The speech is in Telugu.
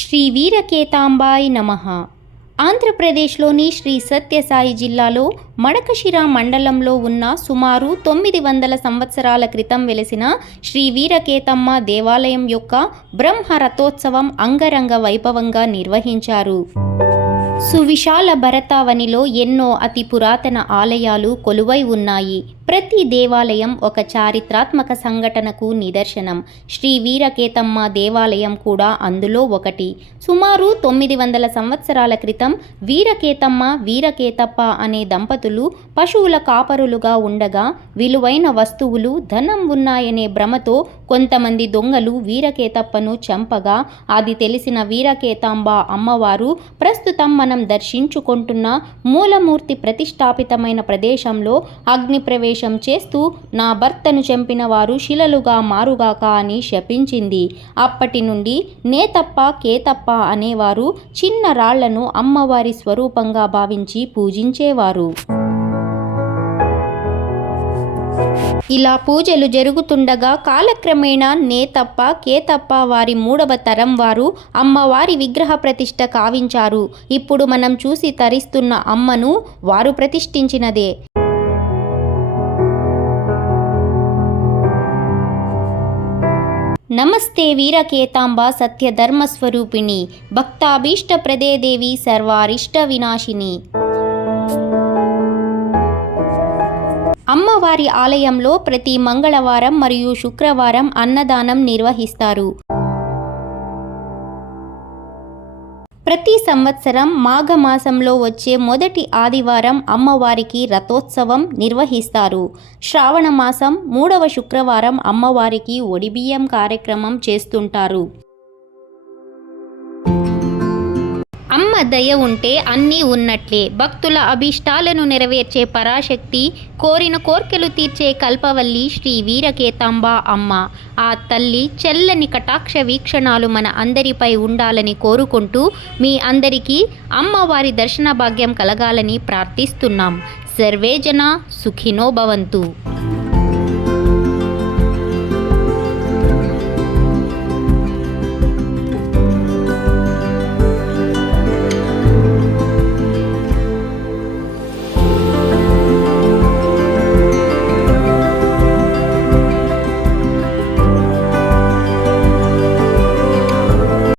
శ్రీ వీరకేతాంబాయ్ నమః. ఆంధ్రప్రదేశ్లోని శ్రీ సత్యసాయి జిల్లాలో మడకశిర మండలంలో ఉన్న సుమారు తొమ్మిది వందల సంవత్సరాల క్రితం వెలిసిన శ్రీ వీరకేతమ్మ దేవాలయం యొక్క బ్రహ్మ రథోత్సవం అంగరంగ వైభవంగా నిర్వహించారు. సువిశాల భరతావనిలో ఎన్నో అతి పురాతన ఆలయాలు కొలువై ఉన్నాయి. ప్రతి దేవాలయం ఒక చారిత్రాత్మక సంఘటనకు నిదర్శనం. శ్రీ వీరకేతమ్మ దేవాలయం కూడా అందులో ఒకటి. సుమారు తొమ్మిది వందల సంవత్సరాల క్రితం వీరకేతమ్మ వీరకేతప్ప అనే దంపతులు పశువుల కాపరులుగా ఉండగా విలువైన వస్తువులు ధనం ఉన్నాయనే భ్రమతో కొంతమంది దొంగలు వీరకేతప్పను చంపగా అది తెలిసిన వీరకేతాంబ అమ్మవారు ప్రస్తుతం మనం దర్శించుకుంటున్న మూలమూర్తి ప్రతిష్టాపితమైన ప్రదేశంలో అగ్ని ప్రవేశం చేస్తూ నా భర్తను చంపిన వారు శిలలుగా మారుగాక అని శపించింది. అప్పటి నుండి నేతప్ప కేతప్ప అనేవారు చిన్న రాళ్ళను అమ్మవారి స్వరూపంగా భావించి పూజించేవారు. ఇలా పూజలు జరుగుతుండగా కాలక్రమేణా నేతప్ప కేతప్ప వారి మూడవ తరం వారు అమ్మవారి విగ్రహ ప్రతిష్ట కావించారు. ఇప్పుడు మనం చూసి తరిస్తున్న అమ్మను వారు ప్రతిష్ఠించినదే. నమస్తే వీరకేతాంబ సత్యధర్మస్వరూపిణి భక్తాభీష్ట ప్రదేదేవి సర్వారిష్ట వినాశిని. అమ్మవారి ఆలయంలో ప్రతి మంగళవారం మరియు శుక్రవారం అన్నదానం నిర్వహిస్తారు. ప్రతి సంవత్సరం మాఘమాసంలో వచ్చే మొదటి ఆదివారం అమ్మవారికి రథోత్సవం నిర్వహిస్తారు. శ్రావణ మాసం మూడవ శుక్రవారం అమ్మవారికి ఒడిబియ్యం కార్యక్రమం చేస్తుంటారు. దయ ఉంటే అన్నీ ఉన్నట్లే. భక్తుల అభీష్టాలను నెరవేర్చే పరాశక్తి కోరిన కోర్కెలు తీర్చే కల్పవల్లి శ్రీ వీరకేతాంబ అమ్మ. ఆ తల్లి చెల్లని కటాక్ష వీక్షణాలు మన అందరిపై ఉండాలని కోరుకుంటూ మీ అందరికీ అమ్మవారి దర్శన భాగ్యం కలగాలని ప్రార్థిస్తున్నాం. సర్వేజన సుఖినో భవంతు.